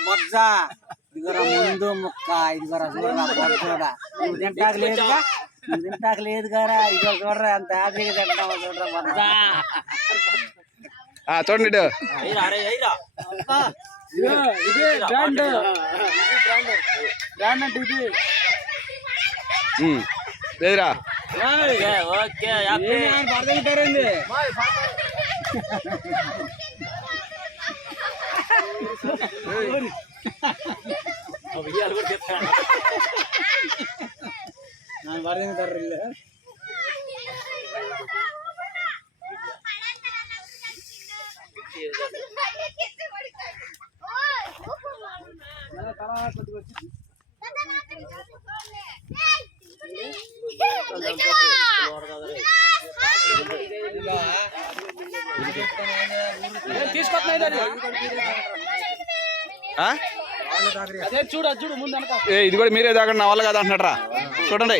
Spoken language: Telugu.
బొజ్జ ఇదిగోరా ముందు ముక్క ఇదిగోరా చూడరా బొజ్జోడా నువ్వు తింటాక లేదుగా నువ్వు తింటాక లేదు గారా ఇదిగో చూడరా అంత హ్యాపీగా తింటావు చూడరా బొజ్జ చూడండి ఇదే బ్రాండ్ బ్రాండ్ అంటే ఇది లేదురా పడతారండి ನಾನು ಬರ್ತೀನಿ ತರ್ರಿ ಇಲ್ಲ చూడు ముందు ఇది కూడా మీరే తాగండి నా వల్ల కదా అంటున్నారా చూడండి